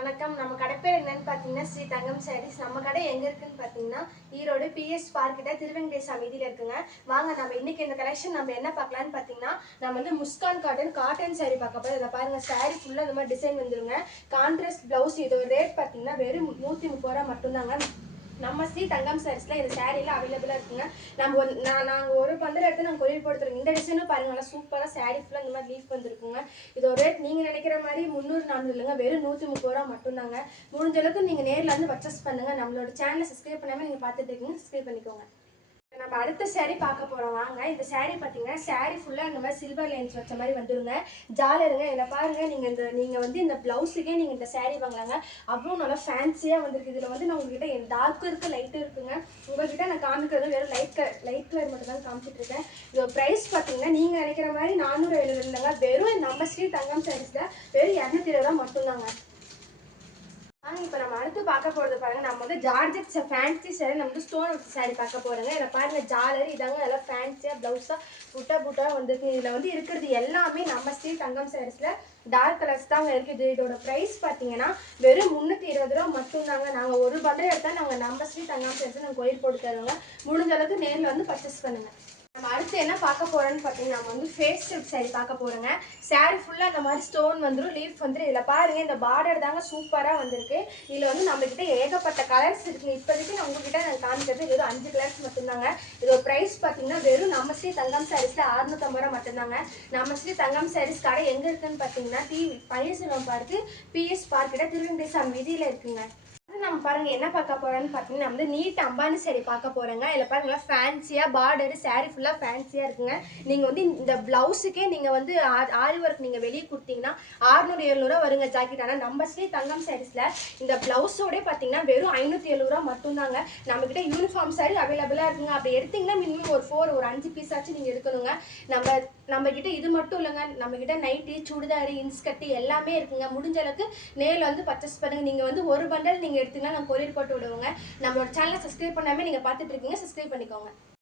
வணக்கம். நம்ம கடை பேர் என்னன்னு பார்த்தீங்கன்னா ஸ்ரீ தங்கம் சாரீஸ். நம்ம கடை எங்கே இருக்குன்னு பார்த்தீங்கன்னா ஈரோடு பிஎஸ் பார்க் கிட்ட திருவெங்கடேசா வீதியில் இருக்குங்க. வாங்க நம்ம இன்னைக்கு இந்த கலெக்ஷன் நம்ம என்ன பார்க்கலான்னு பார்த்தீங்கன்னா நம்ம வந்து முஸ்கான் காட்டன் சாரீ பார்க்க போகிறோம். இதை பாருங்க, சாரீ ஃபுல்லாக இந்த மாதிரி டிசைன் வந்துருங்க. Contrast blouse. இதோட ரேட் பார்த்தீங்கன்னா வெறும் 130 ரூபா மட்டும்தாங்க. நம்ம ஸ்ரீ தங்கம் சாரீஸ்ல இந்த சாரீல அவைலபிளா இருக்குங்க. நாங்கள் ஒரு பந்தல் எடுத்து நாங்கள் கொரியர் போடுறோம். இந்த டிசைனும் பாருங்க, நல்லா சூப்பராக சாரீ ஃபுல்லாக இந்த மாதிரி லீஃப் வந்துருக்குங்க. இதோட ரேட் நீங்கள் நினைக்கிற மாதிரி 300 400 இல்லைங்க, வெறும் 130 ரூபா மட்டும்தாங்க. முடிஞ்ச அளவுக்கு நீங்கள் நேரில் வந்து பர்ச்சேஸ் பண்ணுங்க. நம்மளோட சேனலை சப்ஸ்கிரைப் பண்ணாமல் நீங்கள் பார்த்துட்டு இருக்கீங்க, சப்ஸ்கிரைப் பண்ணிக்கோங்க. நம்ம அடுத்த சாரீ பார்க்க போறோம் வாங்க. இந்த சாரீ பார்த்தீங்கன்னா சாரீ ஃபுல்லா இந்த மாதிரி சில்வர் லைன்ஸ் வச்ச மாதிரி வந்துருங்க. ஜாலருங்க. இதில் பாருங்க, நீங்க வந்து இந்த பிளவுஸுக்கே நீங்க இந்த சாரீ வாங்கலாங்க. அவ்வளோ நல்லா ஃபேன்சியா வந்திருக்கு. இதுல வந்து நான் உங்ககிட்ட டார்க்கும் இருக்கு, லைட்டும் இருக்குங்க. உங்ககிட்ட நான் காமிக்கிறது வெறும் லைட் கலர் மட்டும் தான் காமிச்சிட்டு இருக்கேன். இதோட பிரைஸ் பார்த்தீங்கன்னா நீங்க நினைக்கிற மாதிரி 470 இல்லைங்க, வெறும் நம்ம ஸ்ரீ தங்கம் சாரீஸ்ல வெறும் 220 ரூபா மட்டும்தாங்க. இப்போ நம்ம அடுத்து பார்க்க போகிறது பாருங்க, நம்ம வந்து ஜார்ஜெட் ஃபேன்சி சாரி, நம்ம வந்து ஸ்டோன் வச்ச சாரி பார்க்க போகிறோங்க. இதில் பாருங்க, ஜாலர் இதாங்க நல்லா ஃபேன்சியாக ப்ளவுஸாக புட்டா வந்துருக்கு. இதில் வந்து இருக்கிறது எல்லாமே நம்ம ஸ்ரீ தங்கம் சாரீஸில் டார்க் கலர்ஸ் தாங்க இருக்குது. இதோட ப்ரைஸ் பார்த்தீங்கன்னா வெறும் 320 ரூபா மட்டும்தாங்க. நாங்கள் ஒரு பண்டல் எடுத்தால் நாங்கள் நம்ம ஸ்ரீ தங்கம் சாரீஸ் நாங்கள் கோயில் போட்டு தருவோங்க. முடிஞ்ச அளவுக்கு நேரில் வந்து பர்ச்சேஸ் பண்ணுங்கள். நம்ம அடுத்து என்ன பார்க்க போறோம்னு பார்த்தீங்கன்னா நம்ம வந்து ஃபேஸ் சில்க் சாரி பார்க்க போறோங்க. சாரி ஃபுல்லாக இந்த மாதிரி ஸ்டோன் வந்துடும், லீஃப் வந்துடும். இதில் பாருங்க, இந்த பார்டர் தாங்க சூப்பராக வந்திருக்கு. இதில் வந்து நம்மகிட்ட ஏகப்பட்ட கலர்ஸ் இருக்குங்க. இப்போதைக்கு நான் உங்ககிட்ட நான் காமிக்கிறது வெறும் 5 கலர்ஸ் மட்டும்தாங்க. இதோட ப்ரைஸ் பார்த்தீங்கன்னா வெறும் நம்ம ஸ்ரீ தங்கம் சாரீஸில் 650 ரூபா மட்டும்தாங்க. நம்ம ஸ்ரீ தங்கம் சாரீஸ் கடை எங்கே இருக்குன்னு பார்த்தீங்கன்னா பன்னீர்செல்வம் பார்க்கு பிஎஸ் பார்க் கிட்ட திருவெங்கடேசா வீதியில் இருக்குங்க. நம்ம பாருங்க என்ன பார்க்க போறோம்னு பார்த்தீங்கன்னா நம்ம வந்து நீட் அம்பானி சாரி பார்க்க போறோங்க. இதில் பாருங்களா, ஃபேன்சியா பார்டர் சாரி ஃபுல்லாக ஃபேன்சியா இருக்குங்க. நீங்க வந்து இந்த பிளவுஸுக்கே நீங்க வந்து ஆரி ஒர்க் நீங்க வெளியே கொடுத்தீங்கன்னா 600 700 வருங்க ஜாக்கெட். ஆனால் நம்ம ஸ்ரீ தங்கம் சாரீஸ்ல இந்த பிளவுஸோட பார்த்தீங்கன்னா வெறும் 570 ரூபா மட்டும்தாங்க. நம்ம கிட்ட யூனிஃபார்ம் சாரி அவைலபிளா இருக்குங்க. அப்படி எடுத்தீங்கன்னா மினிமம் ஒரு 5 பீஸ் ஆச்சு நீங்க எடுக்கணுங்க. நம்ம கிட்ட இது மட்டும் இல்லைங்க, நம்ம கிட்ட நைட்டி, சுடிதாரு, இன்ஸ்கர்ட் எல்லாமே இருக்குங்க. முடிஞ்ச அளவுக்கு நேரில் வந்து பர்ச்சேஸ் பண்ணுங்க. நீங்க வந்து ஒரு பண்டல் நீங்க எடுத்தீங்கன்னா நான் கொரியர் போட்டு விடுவோங்க. நம்மளோட சேனலை சப்ஸ்கிரைப் பண்ணாமல் நீங்கள் பார்த்துட்டு இருக்கீங்க, சப்ஸ்கிரைப் பண்ணிக்கோங்க.